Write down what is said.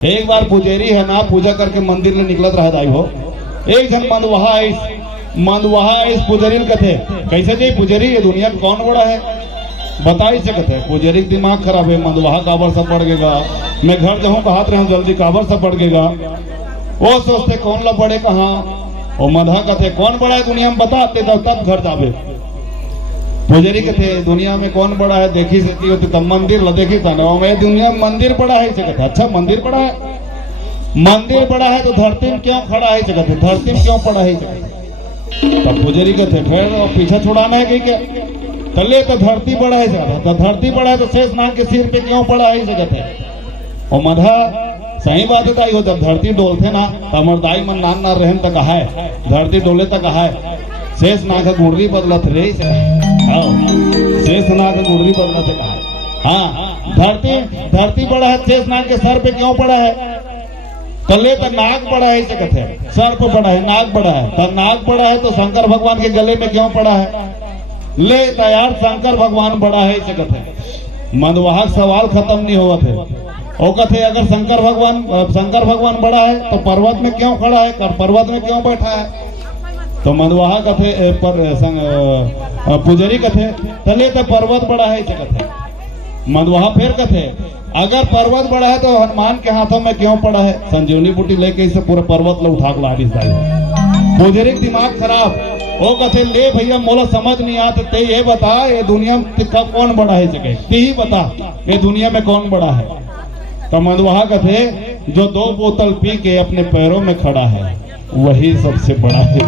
एक बार पुजेरी है ना पूजा करके मंदिर में निकलत रहा दाई हो। एक जन मंदवहा इस पुजेरी कथे कैसे जी पुजेरी ये दुनिया में कौन बड़ा है बताई से कथे। पुजेरी दिमाग खराब है, मंदवहा काबर सब पड़ गएगा, मैं घर जाऊँ कहात रहा जल्दी काबर सब पड़ गएगा। वो सोचते कौन ला पड़े कहाँ, और मधा कथे कौन बड़ा है दुनिया में बताते तब घर जावे। पुजारी कथे दुनिया में कौन बड़ा है देखी सकती होती तब मंदिर ला देखी था ना, मैं दुनिया में मंदिर बड़ा है से कथे। अच्छा मंदिर बड़ा है, मंदिर बड़ा है तो धरती में क्यों खड़ा है से कथे, धरती में क्यों पड़ा है से कथे। तब पुजारी कथे फिर पीछा छुड़ाना है कि क्या, तले तो धरती बड़ा है से कथे, तो धरती बड़ा है तो शेष नाग के सिर पे क्यों पड़ा है से कथे। और मधा सही बात है ताई हो, जब धरती डोलते ना तमर दाई मन नान ना रहन तक है, धरती डोले तक है शेष नाग का गुर्री बदलत रे शेष नाग का गुर्री बदलत कहा। हाँ धरती बड़ा है, शेष नाग के सर पे क्यों पड़ा है, तले तो नाग बड़ा है इसे कहते हैं, सर पे बड़ा है नाग बड़ा है, तो नाग बड़ा है तो शंकर भगवान के गले में क्यों पड़ा है, ले तैयार शंकर भगवान बड़ा है इसे कहते हैं। मंदवहा सवाल खत्म नहीं हुआ थे। वो कहते अगर शंकर भगवान बड़ा है तो पर्वत में क्यों खड़ा है, पर्वत में क्यों बैठा है। तो मंदवहा कथे पुजारी कथे तले तो पर्वत बड़ा है इसे कथे। मंदवहा फिर कथे अगर पर्वत बड़ा है तो हनुमान के हाथों में क्यों पड़ा है, संजीवनी बूटी लेके इसे पूरे पर्वत ला उठा ला दाई। पुजारी दिमाग खराब, वो कथे ले भैया मोला समझ नहीं आता, ते ये बता ये दुनिया में कौन बड़ा है सके, ते ही बता ये दुनिया में कौन बड़ा है। तो मंदवहा कथे जो 2 बोतल पी के अपने पैरों में खड़ा है वही सबसे बड़ा है।